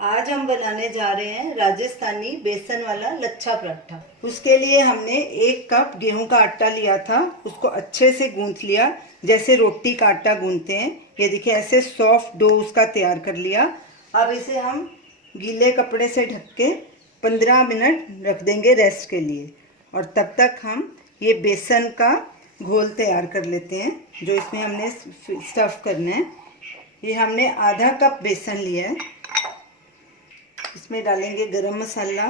आज हम बनाने जा रहे हैं राजस्थानी बेसन वाला लच्छा पराठा। उसके लिए हमने 1 कप गेहूं का आटा लिया था, उसको अच्छे से गूंथ लिया जैसे रोटी का आटा गूंथते हैं। ये देखिए ऐसे सॉफ्ट डो उसका तैयार कर लिया। अब इसे हम गीले कपड़े से ढक के 15 मिनट रख देंगे रेस्ट के लिए। और तब तक हम ये बेसन का घोल तैयार कर लेते हैं जो इसमें हमने स्टफ़ करना है। ये हमने आधा कप बेसन लिया है। इसमें डालेंगे गरम मसाला,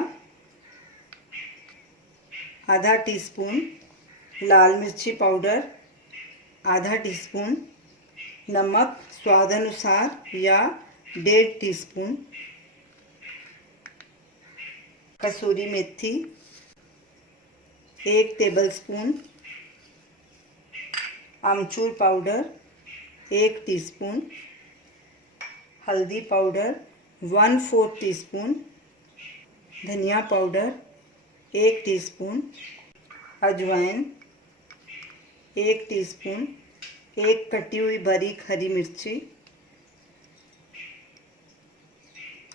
आधा टीस्पून लाल मिर्ची पाउडर, आधा टीस्पून नमक स्वाद अनुसार या 1.5 टीस्पून, कसूरी मेथी 1 टेबलस्पून, आमचूर पाउडर 1 टीस्पून, हल्दी पाउडर 1/4 टीस्पून, धनिया पाउडर 1 टीस्पून, अजवाइन 1 टीस्पून, एक कटी हुई बारीक हरी मिर्ची।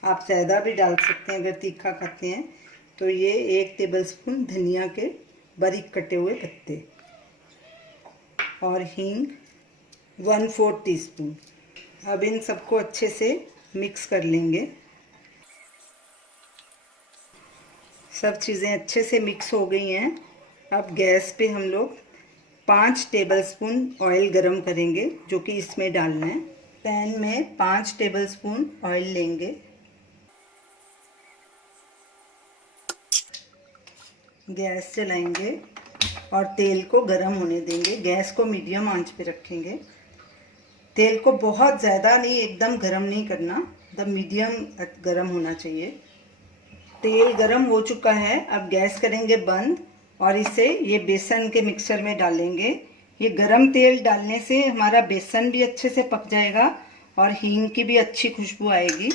आप ज़्यादा भी डाल सकते हैं अगर तीखा खाते हैं तो। ये 1 टेबलस्पून धनिया के बारीक कटे हुए पत्ते और हींग 1/4 टीस्पून। अब इन सबको अच्छे से मिक्स कर लेंगे। सब चीज़ें अच्छे से मिक्स हो गई हैं। अब गैस पे हम लोग 5 टेबलस्पून ऑयल गरम करेंगे जो कि इसमें डालना है। पैन में 5 टेबलस्पून ऑयल लेंगे। गैस जलाएंगे और तेल को गरम होने देंगे। गैस को मीडियम आंच पे रखेंगे। तेल को बहुत ज़्यादा नहीं, एकदम गरम नहीं करना, एकदम मीडियम गरम होना चाहिए। तेल गरम हो चुका है। अब गैस करेंगे बंद और इसे ये बेसन के मिक्सचर में डालेंगे। ये गरम तेल डालने से हमारा बेसन भी अच्छे से पक जाएगा और हींग की भी अच्छी खुशबू आएगी।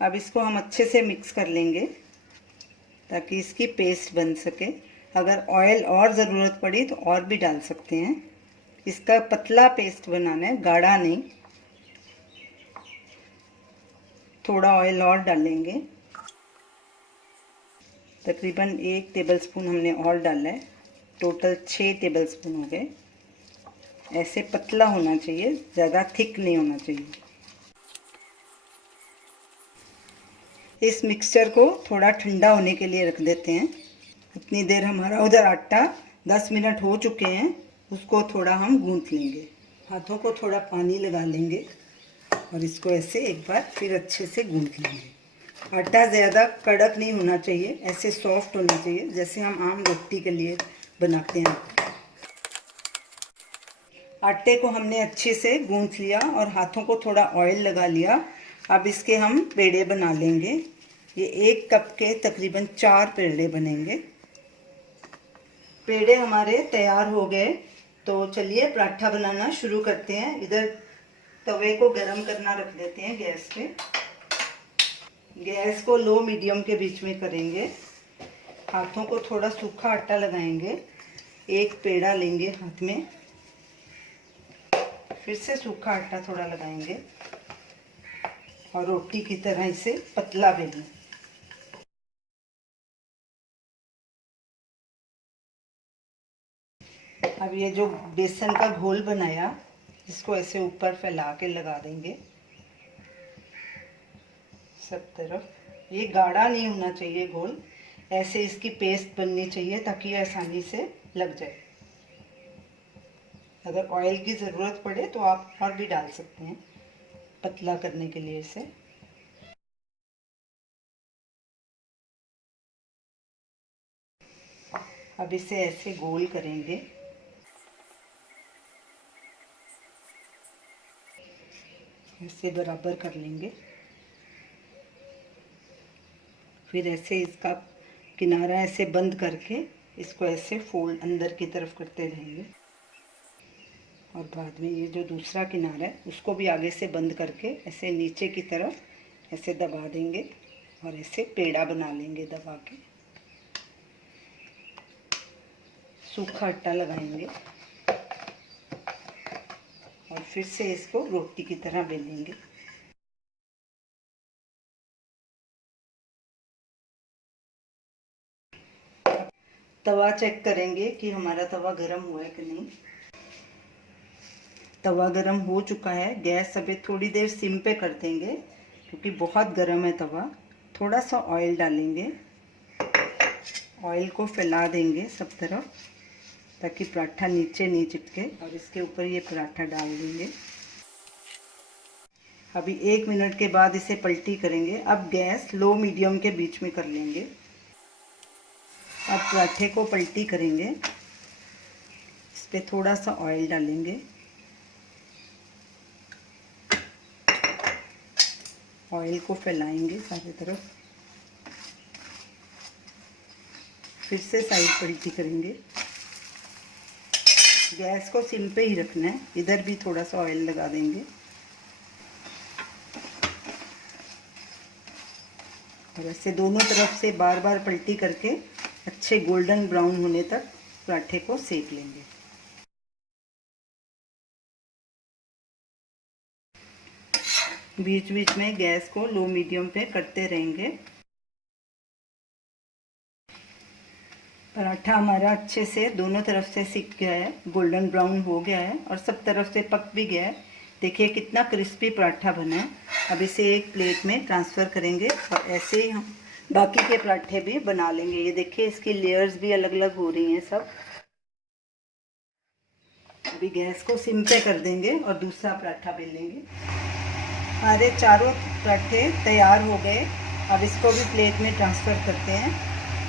अब इसको हम अच्छे से मिक्स कर लेंगे ताकि इसकी पेस्ट बन सके। अगर ऑयल और ज़रूरत पड़ी तो और भी डाल सकते हैं। इसका पतला पेस्ट बनाना है, गाढ़ा नहीं। थोड़ा ऑयल और डालेंगे, तकरीबन 1 टेबलस्पून हमने और डाला है। टोटल 6 टेबलस्पून हो गए। ऐसे पतला होना चाहिए, ज़्यादा थिक नहीं होना चाहिए। इस मिक्सचर को थोड़ा ठंडा होने के लिए रख देते हैं। इतनी देर हमारा उधर आटा 10 मिनट हो चुके हैं, उसको थोड़ा हम गूंथ लेंगे। हाथों को थोड़ा पानी लगा लेंगे और इसको ऐसे एक बार फिर अच्छे से गूंथ लेंगे। आटा ज़्यादा कड़क नहीं होना चाहिए, ऐसे सॉफ्ट होना चाहिए जैसे हम आम रोटी के लिए बनाते हैं। आटे को हमने अच्छे से गूंथ लिया और हाथों को थोड़ा ऑयल लगा लिया। अब इसके हम पेड़े बना लेंगे। ये 1 कप के तकरीबन 4 पेड़े बनेंगे। पेड़े हमारे तैयार हो गए, तो चलिए पराठा बनाना शुरू करते हैं। इधर तवे को गरम करना रख देते हैं गैस पे। गैस को लो मीडियम के बीच में करेंगे। हाथों को थोड़ा सूखा आटा लगाएंगे। एक पेड़ा लेंगे हाथ में, फिर से सूखा आटा थोड़ा लगाएंगे और रोटी की तरह इसे पतला बेलें। अब ये जो बेसन का घोल बनाया, इसको ऐसे ऊपर फैला के लगा देंगे सब तरफ। ये गाढ़ा नहीं होना चाहिए घोल, ऐसे इसकी पेस्ट बननी चाहिए ताकि ये आसानी से लग जाए। अगर ऑयल की ज़रूरत पड़े तो आप और भी डाल सकते हैं पतला करने के लिए इसे। अब इसे ऐसे गोल करेंगे। ऐसे बराबर कर लेंगे। फिर ऐसे इसका किनारा ऐसे बंद करके इसको ऐसे फोल्ड अंदर की तरफ करते रहेंगे। और बाद में ये जो दूसरा किनारा है उसको भी आगे से बंद करके ऐसे नीचे की तरफ ऐसे दबा देंगे और ऐसे पेड़ा बना लेंगे दबा के। सूखा आटा लगाएंगे और फिर से इसको रोटी की तरह बेलेंगे। तवा चेक करेंगे कि हमारा तवा गरम हुआ है कि नहीं। तवा गरम हो चुका है। गैस अभी थोड़ी देर सिम पे कर देंगे क्योंकि बहुत गरम है तवा। थोड़ा सा ऑयल डालेंगे, ऑयल को फैला देंगे सब तरफ ताकि पराठा नीचे नहीं चिपके, और इसके ऊपर ये पराठा डाल देंगे। अभी 1 मिनट के बाद इसे पलटी करेंगे। अब गैस लो मीडियम के बीच में कर लेंगे। अब पराठे को पलटी करेंगे, इस पर थोड़ा सा ऑयल डालेंगे, ऑयल को फैलाएंगे सारी तरफ, फिर से साइड पलटी करेंगे। गैस को सिम पे ही रखना है। इधर भी थोड़ा सा ऑयल लगा देंगे और ऐसे दोनों तरफ से बार बार पलटी करके अच्छे गोल्डन ब्राउन होने तक पराठे को सेक लेंगे। बीच बीच में गैस को लो मीडियम पे करते रहेंगे। पराठा हमारा अच्छे से दोनों तरफ से सिक गया है, गोल्डन ब्राउन हो गया है और सब तरफ से पक भी गया है। देखिए कितना क्रिस्पी पराठा बना है। अब इसे एक प्लेट में ट्रांसफ़र करेंगे और ऐसे ही हम बाकी के पराठे भी बना लेंगे। ये देखिए इसकी लेयर्स भी अलग अलग हो रही हैं सब। अभी गैस को सिम पे कर देंगे और दूसरा पराठा बेलेंगे। हमारे चारों पराठे तैयार हो गए। अब इसको भी प्लेट में ट्रांसफ़र करते हैं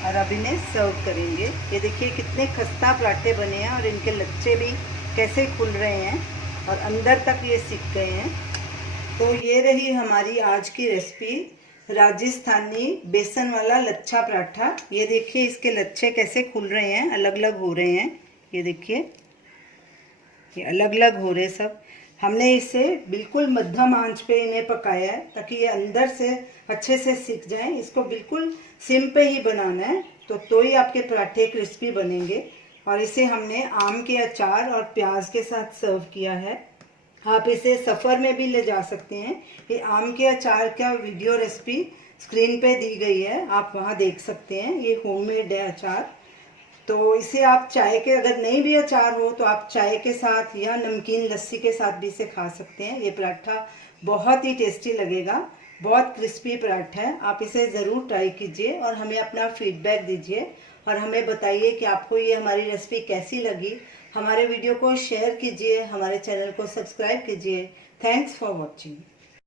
और अब इन्हें सर्व करेंगे। ये देखिए कितने खस्ता पराठे बने हैं और इनके लच्छे भी कैसे खुल रहे हैं और अंदर तक ये सिक गए हैं। तो ये रही हमारी आज की रेसिपी, राजस्थानी बेसन वाला लच्छा पराठा। ये देखिए इसके लच्छे कैसे खुल रहे हैं, अलग अलग हो रहे हैं। ये देखिए ये अलग अलग हो रहे सब। हमने इसे बिल्कुल मध्यम आंच पे इन्हें पकाया है ताकि ये अंदर से अच्छे से सिक जाएं। इसको बिल्कुल सिम पे ही बनाना है तो ही आपके पराठे क्रिस्पी बनेंगे। और इसे हमने आम के अचार और प्याज के साथ सर्व किया है। आप इसे सफ़र में भी ले जा सकते हैं। ये आम के अचार का वीडियो रेसिपी स्क्रीन पे दी गई है, आप वहाँ देख सकते हैं। ये होममेड है अचार। तो इसे आप चाय के, अगर नहीं भी अचार हो तो आप चाय के साथ या नमकीन लस्सी के साथ भी इसे खा सकते हैं। ये पराठा बहुत ही टेस्टी लगेगा, बहुत क्रिस्पी पराठा है। आप इसे ज़रूर ट्राई कीजिए और हमें अपना फीडबैक दीजिए और हमें बताइए कि आपको ये हमारी रेसिपी कैसी लगी। हमारे वीडियो को शेयर कीजिए, हमारे चैनल को सब्सक्राइब कीजिए। Thanks for watching.